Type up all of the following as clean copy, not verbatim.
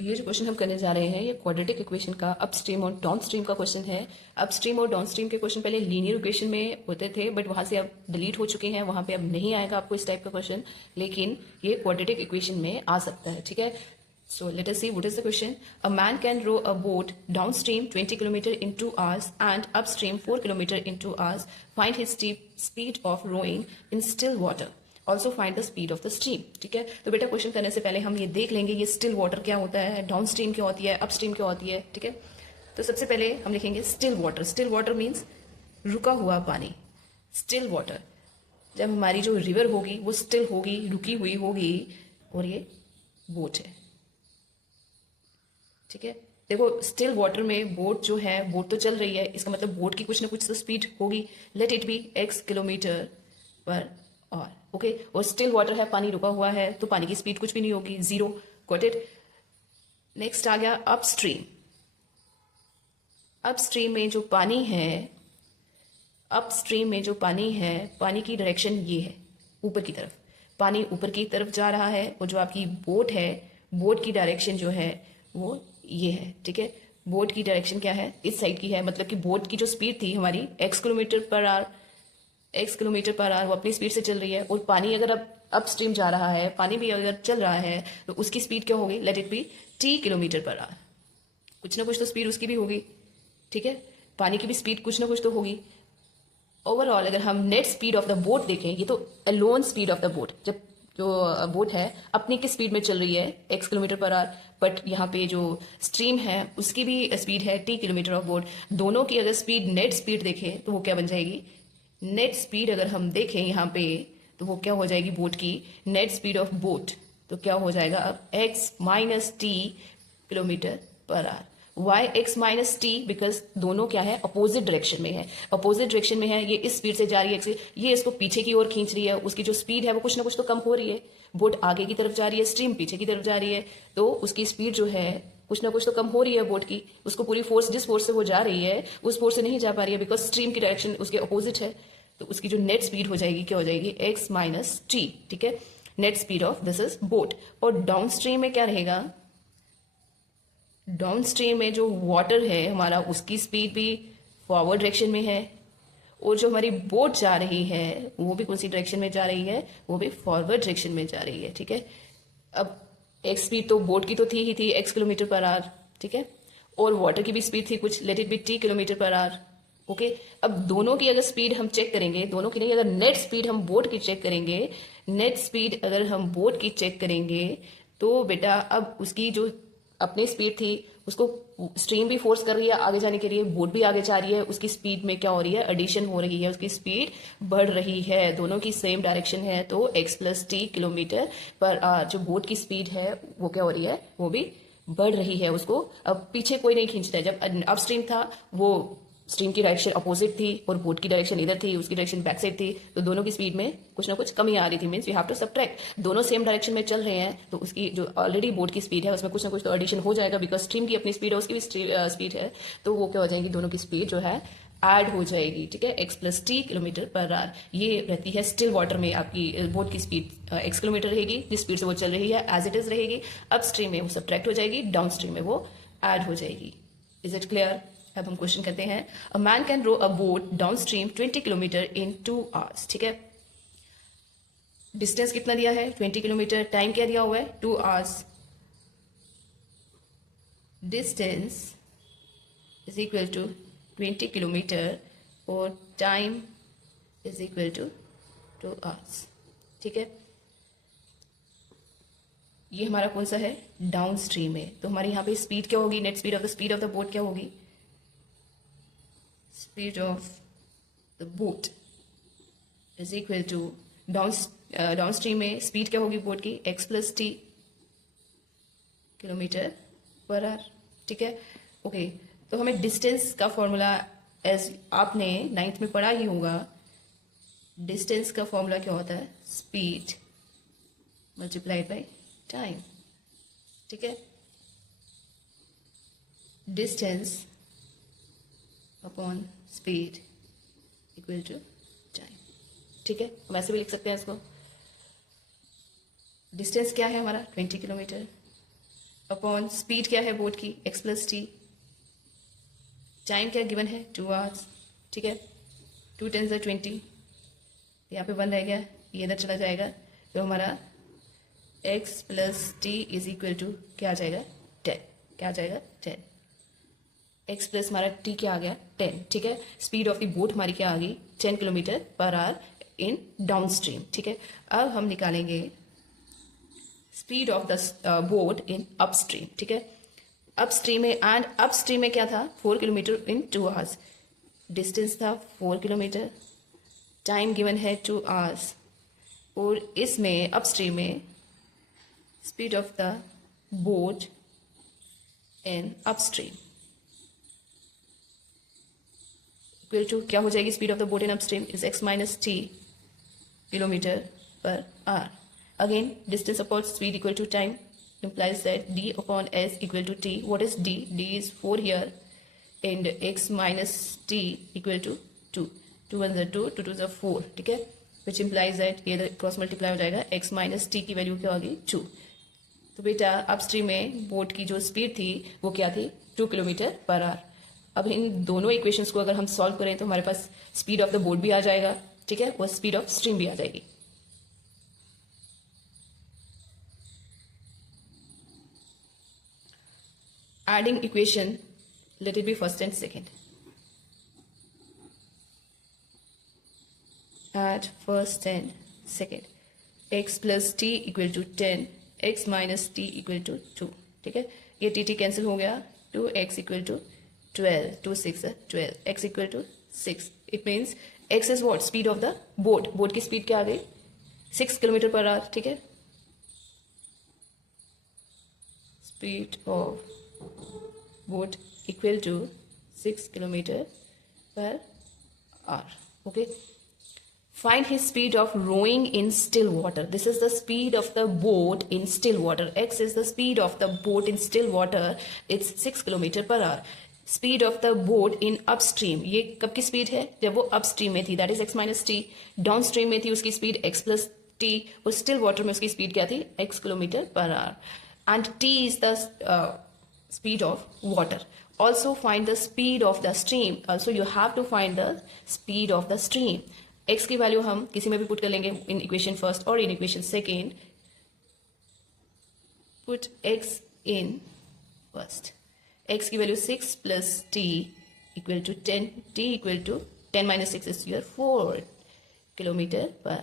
ये जो क्वेश्चन हम करने जा रहे हैं ये क्वाड्रेटिक इक्वेशन का अपस्ट्रीम और डाउनस्ट्रीम का क्वेश्चन है। अपस्ट्रीम और डाउनस्ट्रीम के क्वेश्चन पहले लीनियर इक्वेशन में होते थे, बट वहां से अब डिलीट हो चुके हैं, वहां पे अब नहीं आएगा आपको इस टाइप का क्वेश्चन, लेकिन ये क्वाड्रेटिक इक्वेशन में आ सकता है। ठीक है, so let us see what is the question. A man can row a boat downstream 20 km in 2 hours and upstream 4 km in 2 hours. Find his speed of rowing in still water. Also find the speed of the stream. ठीक है, तो बेटा question करने से पहले हम ये देख लेंगे ये स्टिल वाटर क्या होता है, डाउन स्ट्रीम क्या होती है, अप स्ट्रीम क्या होती है। ठीक है, तो सबसे पहले हम लिखेंगे still water. Still water means रुका हुआ पानी। स्टिल वाटर, जब हमारी जो रिवर होगी वो स्टिल होगी, रुकी हुई होगी, और ये बोट है। ठीक है, देखो स्टिल वाटर में बोट जो है, बोट तो चल रही है, इसका मतलब बोट की कुछ ना कुछ तो स्पीड होगी। Late it B x kilometre per our. Okay, और स्टिल वाटर है, पानी रुका हुआ है, तो पानी की स्पीड कुछ भी नहीं होगी, 0। Got it. नेक्स्ट आ गया अपस्ट्रीम। अपस्ट्रीम में जो पानी है, अपस्ट्रीम में जो पानी है, पानी की डायरेक्शन ये है, ऊपर की तरफ। पानी ऊपर की तरफ जा रहा है, और जो आपकी बोट है, बोट की डायरेक्शन जो है वो ये है। ठीक है, बोट की डायरेक्शन क्या है, इस साइड की है, मतलब कि बोट की जो स्पीड थी हमारी x kilometre per our, x kilometre per our, वो अपनी स्पीड से चल रही है। और पानी अगर अब स्ट्रीम जा रहा है, पानी भी अगर चल रहा है, तो उसकी स्पीड क्या होगी, late it B t kilometre per our. कुछ ना कुछ तो स्पीड उसकी भी होगी। ठीक है, पानी की भी स्पीड कुछ ना कुछ तो होगी। ओवरऑल अगर हम net speed of the boat देखें, ये तो alone speed of the boat, जब जो बोट है अपनी किस स्पीड में चल रही है, x kilometre per our, but यहाँ पे जो स्ट्रीम है उसकी भी स्पीड है t किलोमीटर ऑफ बोट। दोनों की अगर स्पीड, नेट स्पीड देखें तो वो क्या बन जाएगी, नेट स्पीड अगर हम देखें यहाँ पे तो वो क्या हो जाएगी, बोट की नेट स्पीड ऑफ बोट, तो क्या हो जाएगा अब x minus t kilometre per hour. Y x minus t, because दोनों क्या है, अपोजिट डायरेक्शन में है। अपोजिट डायरेक्शन में है, ये इस स्पीड से जा रही है, ये इसको पीछे की ओर खींच रही है, उसकी जो स्पीड है वो कुछ ना कुछ तो कम हो रही है। बोट आगे की तरफ जा रही है, स्ट्रीम पीछे की तरफ जा रही है, तो उसकी स्पीड जो है कुछ ना कुछ तो कम हो रही है बोट की। उसको पूरी फोर्स, जिस फोर्स से वो जा रही है उस फोर्स से नहीं जा पा रही है, बिकॉज स्ट्रीम की डायरेक्शन उसके अपोजिट है। तो उसकी जो नेट स्पीड हो जाएगी क्या हो जाएगी, एक्स माइनस टी। ठीक है, net speed of this is boat. और डाउन स्ट्रीम में क्या रहेगा, डाउन स्ट्रीम में जो वाटर है हमारा, उसकी स्पीड भी फॉरवर्ड डायरेक्शन में है, और जो हमारी बोट जा रही है वो भी कौन सी डायरेक्शन में जा रही है, वो भी फॉरवर्ड डायरेक्शन में जा रही है। ठीक है, अब एक्स स्पीड तो बोट की तो थी ही थी, x किलोमीटर पर आवर। ठीक है, और वाटर की भी स्पीड थी कुछ, late it B t kilometre per our. Okay, अब दोनों की अगर स्पीड हम चेक करेंगे, दोनों की नहीं, अगर नेट स्पीड हम बोट की चेक करेंगे, नेट स्पीड अगर हम बोट की चेक करेंगे, तो बेटा अब उसकी जो अपनी स्पीड थी उसको स्ट्रीम भी फोर्स कर रही है आगे जाने के लिए, बोट भी आगे जा रही है, उसकी स्पीड में क्या हो रही है, एडिशन हो रही है, उसकी स्पीड बढ़ रही है, दोनों की सेम डायरेक्शन है, तो x plus T kilometre per our. जो बोट की स्पीड है वो क्या हो रही है, वो भी बढ़ रही है, उसको अब पीछे कोई नहीं खींचता है। जब अप स्ट्रीम था वो स्ट्रीम की डायरेक्शन अपोजिट थी और बोट की डायरेक्शन इधर थी, उसकी डायरेक्शन बैक साइड थी, तो दोनों की स्पीड में कुछ ना कुछ कमी आ रही थी। Means we have to subtract, दोनों सेम डायरेक्शन में चल रहे हैं, तो उसकी जो ऑलरेडी बोट की स्पीड है उसमें कुछ ना कुछ तो एडिशन हो जाएगा, बिकॉज स्ट्रीम की अपनी स्पीड है, उसकी भी स्पीड है, तो वो क्या हो जाएगी, दोनों की स्पीड जो है ऐड हो जाएगी। ठीक है, x plus T kilometre per our. ये रहती है स्टिल वाटर में, आपकी बोट की स्पीड x किलोमीटर रहेगी, जिस स्पीड से वो चल रही है एज इट इज रहेगी। अप स्ट्रीम में वो सब्ट्रैक्ट हो जाएगी, डाउन स्ट्रीम में वो ऐड हो जाएगी। Is it clear. अब हम क्वेश्चन करते हैं, a man can row a boat downstream 20 kilometre in 2 hours. ठीक है, डिस्टेंस कितना दिया है, 20 किलोमीटर, टाइम क्या दिया हुआ है, 2 hours. Distance is equal to 20 kilometre और time is equal to 2 hours. ठीक है, ये हमारा कौन सा है, डाउन स्ट्रीम है, तो हमारी यहाँ पे स्पीड क्या होगी, net speed of the boat क्या होगी, speed of the boat is equal to downstream में स्पीड क्या होगी बोट की, x plus T kilometre per our. ठीक है, ओके, तो हमें डिस्टेंस का फॉर्मूला एज आपने 9th में पढ़ा ही होगा, डिस्टेंस का फॉर्मूला क्या होता है, स्पीड मल्टीप्लाइड बाय टाइम। ठीक है, distance upon speed equal to time. ठीक है, हम ऐसे भी लिख सकते हैं इसको। डिस्टेंस क्या है हमारा, 20 किलोमीटर, अपॉन स्पीड क्या है बोट की x प्लस टी, टाइम क्या गिवन है 2 आवर्स, ठीक है, 2 × 10 = 20, यहाँ पे 1 रह गया, ये इधर चला जाएगा, तो हमारा x plus t is equal to क्या आ जाएगा 10, क्या आ जाएगा 10, x प्लस हमारा t क्या आ गया 10, ठीक है। स्पीड ऑफ द बोट हमारी क्या आ गई 10 km/h इन डाउन स्ट्रीम, ठीक है। अब हम निकालेंगे speed of the boat in up stream, ठीक है। अप स्ट्रीम में, एंड अप स्ट्रीम में क्या था 4 km इन 2 आवर्स, डिस्टेंस था 4 km, टाइम गिवन है 2 आवर्स, और इसमें अप स्ट्रीम में speed of the boat in upstream equal to क्या हो जाएगी, speed of the boat in upstream is x minus t km/h. Again, distance upon speed equal to time implies that d upon s equal to t. What is d? D is 4 here, and x minus t equal to 2. 2 1 2, 2 2 4, ठीक है, which implies that ये cross multiply हो जाएगा, x minus T की value क्या होगी 2. तो बेटा अपस्ट्रीम में बोट की जो स्पीड थी वो क्या थी 2 km/h. अब इन दोनों इक्वेशंस को अगर हम सॉल्व करें तो हमारे पास स्पीड ऑफ द बोट भी आ जाएगा, ठीक है, और स्पीड ऑफ स्ट्रीम भी आ जाएगी. Adding equation, let it be first and second. Add first and second. x plus t equal to 10, x minus t equal to 2, ठीक है, ये t कैंसिल हो गया, 2x equal to 12, 2 6 12, x equal to 6. It means x is what? Speed of the boat. Boat की speed क्या आ गई 6 km/h, ठीक है. Speed of boat equal to 6 km/h. Okay. Find his speed of rowing in still water. This is the speed of the boat in still water. X is the speed of the boat in still water. It's 6 km/h. Speed of the boat in upstream. ये कब की speed है, जब वो upstream में थी, that is x minus t. Downstream में थी उसकी स्पीड x plus t, और still water में उसकी स्पीड क्या थी x km/h. And t is the speed of water. Also find the speed of the stream. Also you have to find the speed of the stream. x की value हम किसी में भी put कर लेंगे, इन इक्वेशन फर्स्ट और in equation second. Put x in first. x की value 6 plus t equal to 10, t equal to 10 minus 6 is your 4 km/h.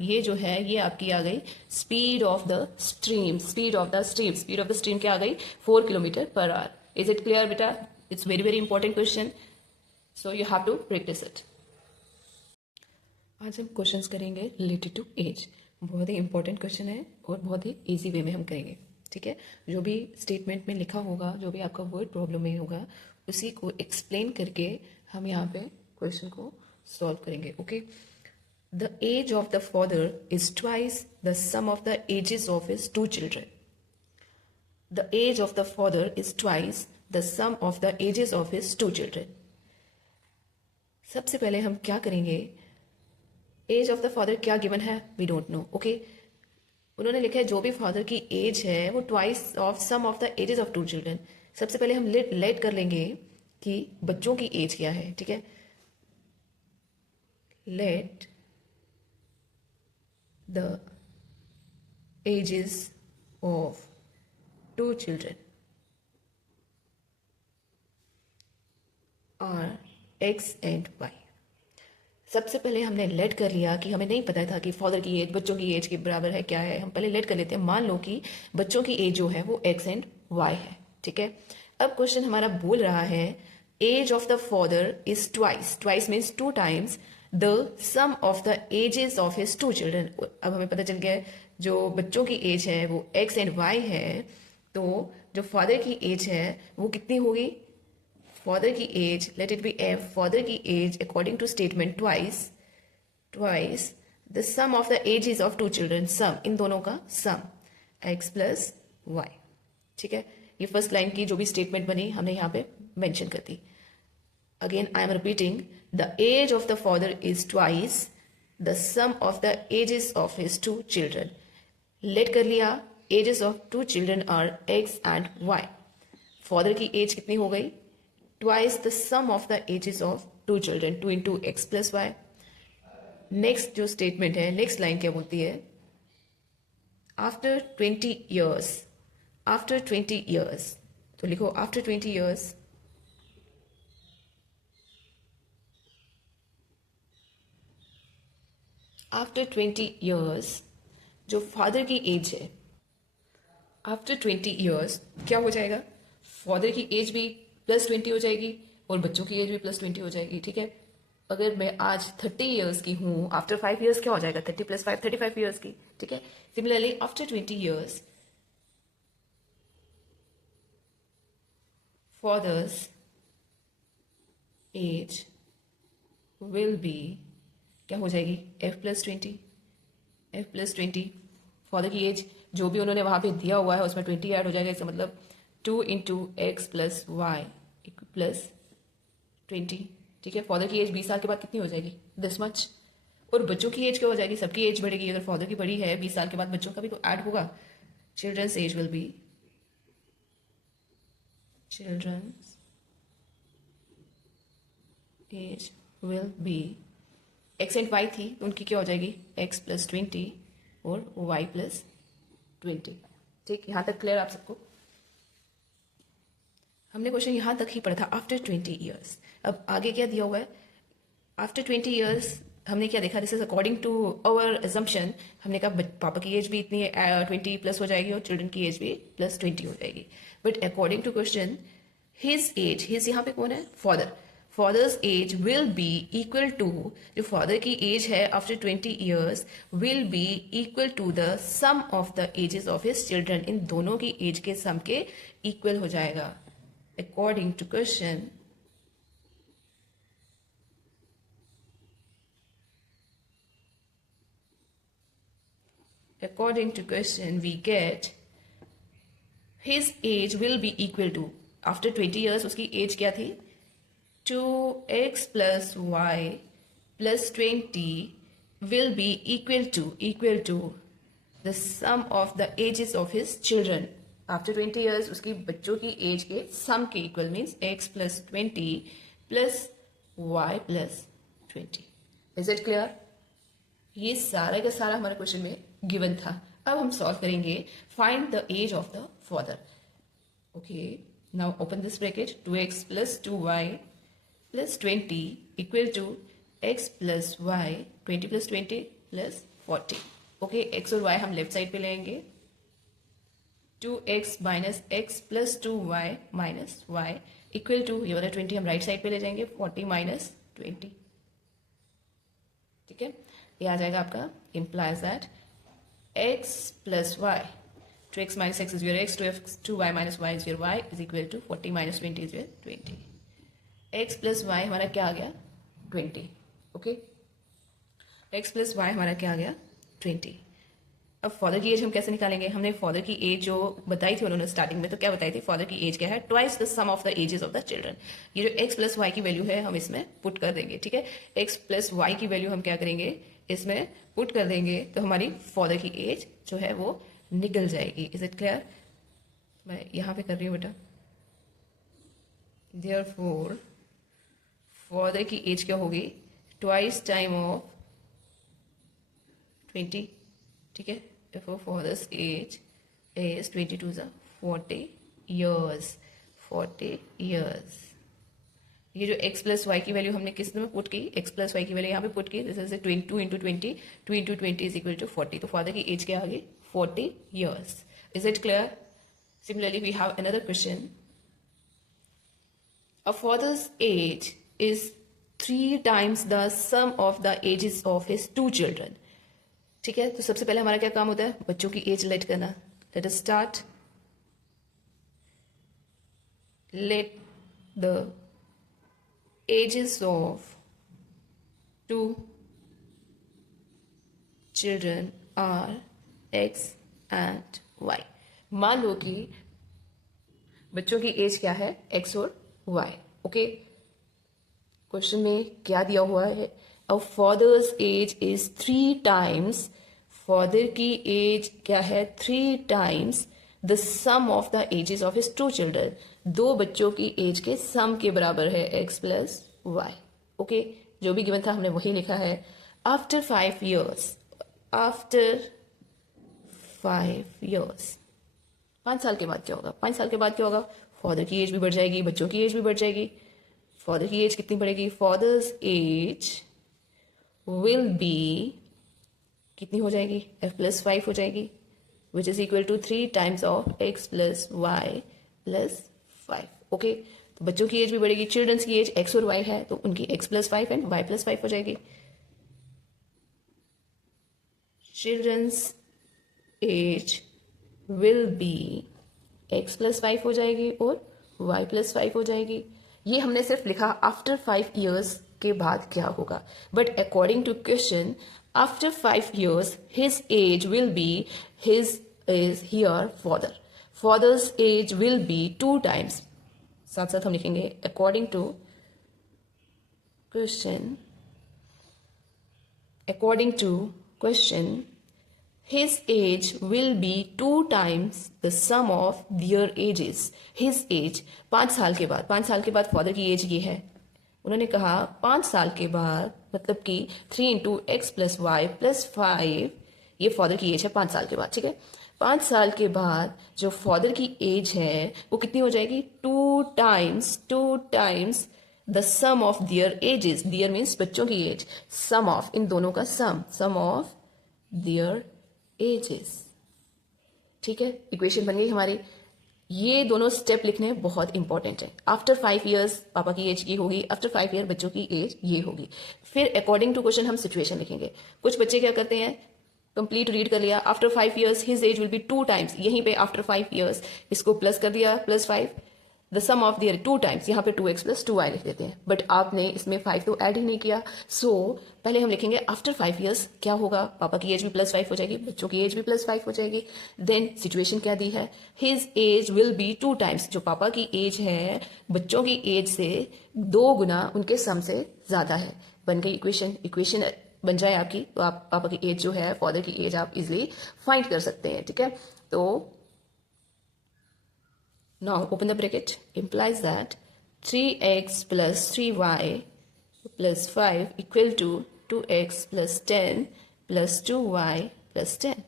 ये जो है ये आपकी आ गई speed of the stream. Speed of the stream, speed of the stream क्या आ गई 4 km/h. इज इट क्लियर बेटा? It's very very important question, so you have to practise it. आज हम क्वेश्चंस करेंगे रिलेटेड टू एज. बहुत ही important question है और बहुत ही इजी वे में हम करेंगे, ठीक है. जो भी स्टेटमेंट में लिखा होगा, जो भी आपका वर्ड प्रॉब्लम में होगा, उसी को एक्सप्लेन करके हम यहाँ पे क्वेश्चन को सॉल्व करेंगे. Okay. The age of the father is twice the sum of the ages of his 2 children. The age of the father is twice the sum of the ages of his 2 children. सबसे पहले हम क्या करेंगे, as of the father क्या given है we don't know. Okay. उन्होंने लिखा है जो भी फादर की एज है वो twice of sum of the ages of 2 children. सबसे पहले हम लेट कर लेंगे कि बच्चों की एज क्या है, ठीक है. Let the ages of 2 children are x and y. सबसे पहले हमने लेट कर लिया कि हमें नहीं पता था कि फादर की एज बच्चों की एज के बराबर है क्या है. हम पहले लेट कर लेते हैं. मान लो कि बच्चों की एज जो है वो x एंड y है, ठीक है. अब क्वेश्चन हमारा बोल रहा है age of the father is twice. Twice means 2 times the sum of the ages of his 2 children. अब हमें पता चल गया जो बच्चों की एज है वो x एंड y है, तो जो फादर की एज है वो कितनी होगी. फादर की age, let it be f, father की age according to statement twice the sum of the ages of 2 children. Sum, इन दोनों का सम, x प्लस y, ठीक है. ये फर्स्ट लाइन की जो भी स्टेटमेंट बनी हमने यहाँ पे मेंशन कर दी. Again, I am repeating, the age of the father is twice the sum of the ages of his 2 children. Let कर लिया ages of two children are x and y. Father की age कितनी हो गई? Twice the sum of the ages of two children, 2 into x plus y. Next जो statement है, next line क्या बोलती है? आफ्टर 20 ईयर्स, आफ्टर 20 ईयर्स, तो लिखो आफ्टर 20 ईयर्स आफ्टर 20 ईयर्स जो फादर की एज है, आफ्टर 20 ईयर्स क्या हो जाएगा? फादर की एज भी +20 हो जाएगी और बच्चों की एज भी +20 हो जाएगी. ठीक है, अगर मैं आज 30 ईयर्स की हूँ, आफ्टर 5 ईयर्स क्या हो जाएगा? 30 + 5 35 ईयर्स की. ठीक है, similarly after 20 years fathers age will B क्या हो जाएगी? f+20. f+20 फादर की एज जो भी उन्होंने वहां पे दिया हुआ है उसमें 20 ऐड हो जाएगा. इसका मतलब 2 into x plus y plus 20. ठीक है, फादर की एज 20 साल के बाद कितनी हो जाएगी? This much. और बच्चों की एज क्या हो जाएगी? सबकी एज बढ़ेगी. अगर फादर की बड़ी है 20 साल के बाद, बच्चों का भी तो ऐड होगा. Children's age will be, children's age will be, x and y थी तो उनकी क्या हो जाएगी? x+20 और y+20. ठीक, यहां तक क्लियर आप सबको? हमने क्वेश्चन यहां तक ही पढ़ा था, आफ्टर 20 ईयर्स. अब आगे क्या दिया हुआ है? आफ्टर 20 ईयर्स हमने क्या देखा? This is according to our assumption. हमने कहा पापा की एज भी इतनी 20+ हो जाएगी और चिल्ड्रन की एज भी +20 हो जाएगी. But according to question his age, his यहाँ पे कौन है? Father. Father's age will be equal to, जो फादर की एज है after 20 years will be equal to the sum of the ages of his children. इन दोनों की एज के सम के इक्वल हो जाएगा. According to question according to question we get his age will be equal to, after 20 years उसकी age क्या थी? 2x plus y plus 20 will be equal to the sum of the ages of his children. After 20 years उसकी बच्चों की age के sum के equal means x plus 20 plus y plus 20. Is it clear? ये सारा का सारा हमारे क्वेश्चन में गिवन था. अब हम सॉल्व करेंगे. Find the age of the father. Okay, now open this bracket. 2x plus 2y plus 20 equal to x plus y, 20 plus 20 plus 40. Okay, x और y हम लेफ्ट साइड पे लेंगे. 2x minus x plus 2y minus y equal to, ये वाला 20 हम right side पे ले जाएंगे. 40 minus 20. ठीक है, ये आ जाएगा आपका. implies that x plus y, 2x minus x is your x, 2y minus y is your y is equal to 40 minus 20 is your 20. x plus y हमारा क्या आ गया? 20. ओके, x plus y हमारा क्या आ गया? 20. अब फादर की as हम कैसे निकालेंगे? हमने फादर की एज जो बताई थी उन्होंने स्टार्टिंग में, तो क्या बताई थी? फादर की एज क्या है? Twice the sum of the ages of the children. ये जो x प्लस वाई की वैल्यू है हम इसमें पुट कर देंगे. ठीक है, x प्लस वाई की वैल्यू हम क्या करेंगे? इसमें पुट कर देंगे तो हमारी फादर की एज जो है वो निकल जाएगी. Is it clear? मैं यहां पे कर रही हूँ बेटा. देयरफॉर फादर की एज क्या होगी? Twice time of 20. ठीक है, therefore father's age is 22 40 years. 40 years. ये जो x प्लस वाई की वैल्यू हमने किस में पुट की? x प्लस वाई की वैल्यू यहाँ पे पुट की. This is 2 into 20, 2 into 20 is equal to 40. तो फादर की एज क्या आ गई? 40 years. Is it clear? Similarly we have another question. A father's age is 3 times the sum of the ages of his 2 children. ठीक है, तो सबसे पहले हमारा क्या काम होता है? बच्चों की एज लेट करना. Let us start. Let the ages of 2 children are x and y. मान लो कि बच्चों की एज क्या है? x और y. ओके, क्वेश्चन में क्या दिया हुआ है? A father's age is 3 times father की एज क्या है 3 times the sum of the ages of his 2 children, 2 बच्चों की एज के सम के बराबर है x प्लस वाई। ओके, जो भी गिवन था हमने वही लिखा है। आफ्टर 5 years, आफ्टर 5 years, 5 साल के बाद क्या होगा? 5 साल के बाद क्या होगा? फादर की एज भी बढ़ जाएगी, बच्चों की एज भी बढ़ जाएगी। फादर की एज कितनी बढ़ेगी? फादर्स एज विल बी कितनी हो जाएगी? f प्लस 5 हो जाएगी, which is equal to 3 times of x plus y plus 5। Okay, तो बच्चों की एज भी बढ़ेगी, चिल्ड्रंस की एज x और y है तो उनकी x plus 5 and y plus 5 हो जाएगी। Children's age will be x plus 5 हो जाएगी और y प्लस 5 हो जाएगी। ये हमने सिर्फ लिखा आफ्टर 5 years के बाद क्या होगा, but according to question after 5 years his age will be, his is here father, father's age will be 2 times, साथ साथ हम लिखेंगे according to question, according to question his age will be 2 times the sum of their ages, his age 5 साल के बाद, 5 साल के बाद फादर की एज ये है, उन्होंने कहा 5 साल के बाद मतलब कि 3 into x plus y plus 5, ये फादर की एज है 5 साल के बाद। ठीक है, 5 साल के बाद जो फादर की एज है वो कितनी हो जाएगी? 2 times the sum of their ages, their means बच्चों की एज, सम ऑफ इन दोनों का सम ऑफ दियर एजेस। ठीक है, इक्वेशन बन गई हमारी। ये दोनों स्टेप लिखने बहुत इंपॉर्टेंट है। आफ्टर 5 years पापा की एज ये होगी, आफ्टर 5 year बच्चों की एज ये होगी। फिर अकॉर्डिंग टू क्वेश्चन हम सिचुएशन लिखेंगे। कुछ बच्चे क्या करते हैं, कंप्लीट रीड कर लिया, after 5 years his age will be 2 times, यहीं पे आफ्टर 5 years इसको प्लस कर दिया, plus 5 the sum of their 2 times, यहाँ पे 2x प्लस 2y लिख देते हैं, बट आपने इसमें 5 तो ऐड ही नहीं किया। सो पहले हम लिखेंगे आफ्टर 5 years क्या होगा, पापा की एज भी प्लस 5 हो जाएगी, बच्चों की एज भी प्लस 5 हो जाएगी। देन सिचुएशन क्या दी है, his age will be 2 times, जो पापा की एज है बच्चों की एज से 2 गुना उनके सम से ज्यादा है। बन गई इक्वेशन। इक्वेशन बन जाए आपकी तो आप पापा की एज जो है, फादर की एज आप इजिली फाइंड कर सकते हैं। ठीक है, तो now open the bracket, implies that 3x plus 3y plus 5 equal to 2x plus 10 plus 2y plus 10.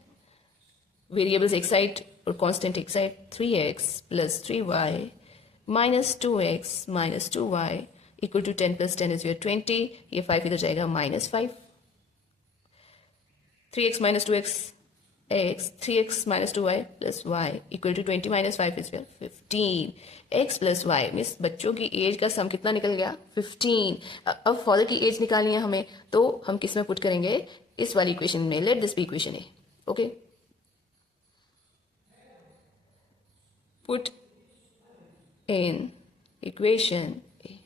Variables एक साइड और constant एक side, 3x plus 3y minus 2x minus 2y equal to 10 plus 10 is your 20, ये 5 इधर जाएगा minus 5, 3x minus 2x x, 3x minus 2y plus y equal to 20 minus 5 is 15, x plus y means बच्चों की as का सम कितना निकल गया? 15। अब फादर की एज निकालनी है हमें, तो हम किस में पुट करेंगे? इस वाली इक्वेशन में। Let this be equation A. Okay, put in equation A,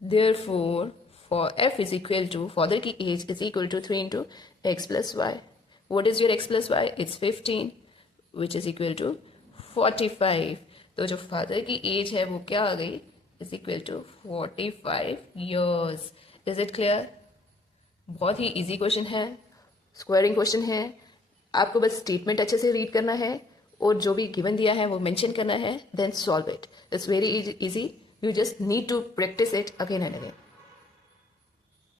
therefore for f is equal to, father की age is equal to 3 into x plus y. What is your x plus y? It's 15 which is equal to 45. तो जो father की age है वो क्या आ गई? is equal to 45 years. Is it clear? बहुत ही easy question है, स्क्वायरिंग क्वेश्चन है। आपको बस स्टेटमेंट अच्छे से रीड करना है और जो भी गिवन दिया है वो मेंशन करना है, then solve it. It's very easy, you just need to practise it again and again.